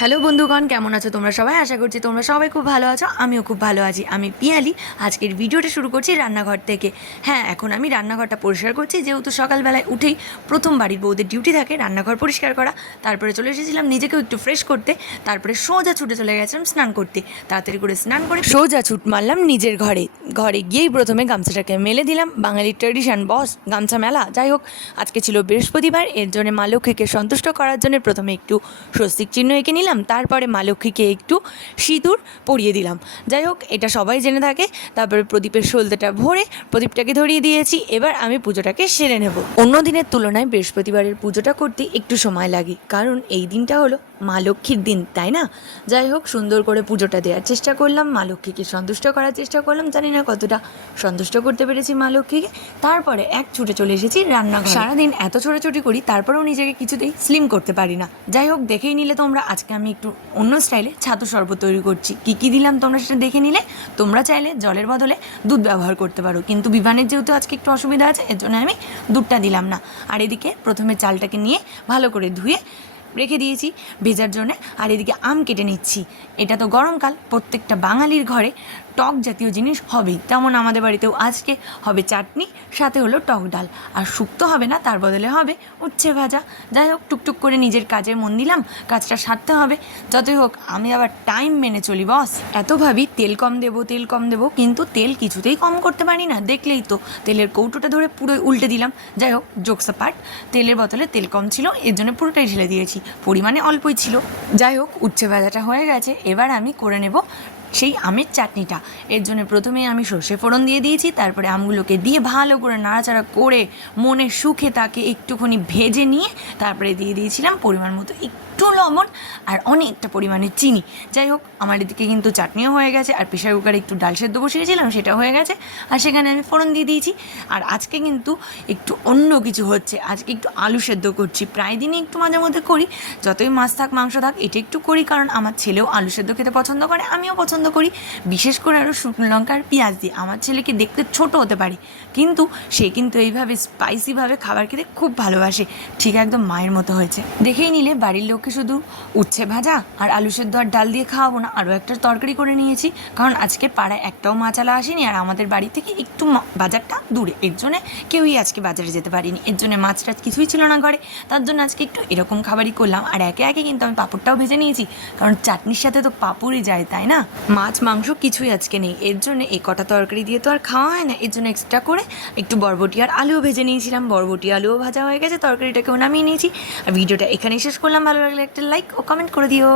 Hello বন্ধুগণ, কেমন আছো তোমরা সবাই? আশা করছি তোমরা সবাই খুব ভালো আছো। আমিও খুব ভালো আছি। আমি পিয়ালি। আজকের ভিডিওটা শুরু করছি রান্নাঘর থেকে। হ্যাঁ, এখন আমি রান্নাঘরটা পরিষ্কার করছি, যেহেতু সকালবেলায় উঠেই প্রথম বাড়ির বউদের ডিউটি থাকে রান্নাঘর পরিষ্কার করা। তারপরে চলে এসেছিলাম নিজেকেও একটু ফ্রেশ করতে। তারপরে সোজা ছুটে চলে গেছিলাম স্নান করতে। তাড়াতাড়ি করে স্নান করে সোজা ছুট মারলাম নিজের ঘরে। ঘরে গিয়েই প্রথমে গামছাটাকে মেলে দিলাম। বাঙালির ট্র্যাডিশন বস, গামছা মেলা। যাই হোক, আজকে ছিল বৃহস্পতিবার, এর জন্য মা লক্ষ্মীকে সন্তুষ্ট করার জন্য প্রথমে একটু স্বস্তিক চিহ্ন এঁকে নিলাম। তারপরে মা লক্ষ্মীকে একটু সিঁদুর পরিয়ে দিলাম। যাই হোক, এটা সবাই জেনে থাকে। তারপরে প্রদীপের সলতেটা ভরে প্রদীপটাকে ধরিয়ে দিয়েছি। এবার আমি পুজোটাকে সেরে নেব। অন্য দিনের তুলনায় বৃহস্পতিবারের পুজোটা করতে একটু সময় লাগে, কারণ এই দিনটা হলো মা লক্ষ্মীর দিন, তাই না? যাই হোক, সুন্দর করে পুজোটা দেওয়ার চেষ্টা করলাম, মা লক্ষ্মীকে সন্তুষ্ট করার চেষ্টা করলাম। জানি না কতটা সন্তুষ্ট করতে পেরেছি মা লক্ষ্মীকে। তারপরে এক ছুটে চলে এসেছি রান্নাঘরে। সারাদিন এত ছোটাছুটি করি, তারপরেও নিজেকে কিছুতেই স্লিম করতে পারি না। যাই হোক, দেখেই নিলে তোমরা, আজকে আমি একটু অন্য স্টাইলে ছাতু শরবত তৈরি করছি। কী কী দিলাম তোমরা সেটা দেখে নিলে। তোমরা চাইলে জলের বদলে দুধ ব্যবহার করতে পারো, কিন্তু বিভানের যেহেতু আজকে একটু অসুবিধা আছে, এর জন্য আমি দুধটা দিলাম না। আর এদিকে প্রথমে চালটাকে নিয়ে ভালো করে ধুয়ে রেখে দিয়েছি ভেজার জন্যে। আর এদিকে আম কেটে নিচ্ছি। এটা তো গরমকাল, প্রত্যেকটা বাঙালির ঘরে টক জাতীয় জিনিস হবেই। তেমন আমাদের বাড়িতেও আজকে হবে চাটনি, সাথে হলো টক ডাল। আর শুক্তো হবে না, তার বদলে হবে উচ্ছে ভাজা। যাই হোক, টুকটুক করে নিজের কাজে মন দিলাম, কাজটা সারতে হবে। যতই হোক, আমি আবার টাইম মেনে চলি বস। এত ভাবি তেল কম দেবো, কিন্তু তেল কিছুতেই কম করতে পারি না। দেখলেই তো, তেলের কৌটোটা ধরে পুরোই উল্টে দিলাম। যাই হোক, জোকস অ্যাপার্ট, তেলের বোতলে তেল কম ছিল, এর জন্য পুরোটাই ঢেলে দিয়েছি। পরিমাণে অল্পই ছিল। যাই হোক, উচ্ছে ভাজাটা হয়ে গেছে। এবার আমি করে নেব সেই আমের চাটনিটা। এর জন্য প্রথমেই আমি সর্ষে ফোড়ন দিয়ে দিয়েছি। তারপরে আমগুলোকে দিয়ে ভালো করে নাড়াচাড়া করে মনে সুখে তাকে একটুখানি ভেজে নিয়ে তারপরে দিয়ে দিয়েছিলাম পরিমাণ মতো একটু লবণ আর অনেকটা পরিমাণে চিনি। যাই হোক, আমার এদিকে কিন্তু চাটনিও হয়ে গেছে। আর প্রেশার কুকারে একটু ডাল সেদ্ধ বসিয়েছিলাম, সেটা হয়ে গেছে। আর সেখানে আমি ফোড়ন দিয়ে দিয়েছি। আর আজকে কিন্তু একটু অন্য কিছু হচ্ছে। আজকে একটু আলু সেদ্ধ করছি। প্রায় দিনই একটু মাঝে মধ্যে করি, যতই মাছ থাক মাংস থাক, এটা একটু করি, কারণ আমার ছেলেও আলু সেদ্ধ খেতে পছন্দ করে, আমিও পছন্দ করি। বিশেষ করে আরও শুকনো লঙ্কা আর পেঁয়াজ দিয়ে। আমার ছেলেকে দেখতে ছোট হতে পারে, কিন্তু সে কিন্তু এইভাবে স্পাইসিভাবে খাবার খেতে খুব ভালোবাসে। ঠিক একদম মায়ের মতো হয়েছে। দেখেই নিলে, বাড়ির লোককে শুধু উচ্ছে ভাজা আর আলু সেদ্ধ আর ডাল দিয়ে খাওয়াবো না, আরও একটা তরকারি করে নিয়েছি। কারণ আজকে পাড়ায় একটাও মাছালা আসেনি, আর আমাদের বাড়ি থেকে একটু বাজারটা দূরে, এর জন্য কেউই আজকে বাজারে যেতে পারিনি। এর জন্য মাছ টাছ কিছুই ছিল না ঘরে, তার জন্য আজকে একটু এরকম খাবারই করলাম। আর একে একে কিন্তু আমি পাঁপড়টাও ভেজে নিয়েছি, কারণ চাটনির সাথে তো পাঁপড়ই যায়, তাই না? মাছ মাংস কিছুই আজকে নেই, এর জন্য এই কটা তরকারি দিয়ে তো আর খাওয়া হয় না। এর জন্য এক্সট্রা করে একটু বরবটি আর আলুও ভেজে নিয়েছিলাম। বরবটি আলুও ভাজা হয়ে গেছে, তরকারিটাকেও নামিয়ে নিয়েছি। আর ভিডিওটা এখানেই শেষ করলাম। ভালো লাগলে একটা লাইক ও কমেন্ট করে দিও।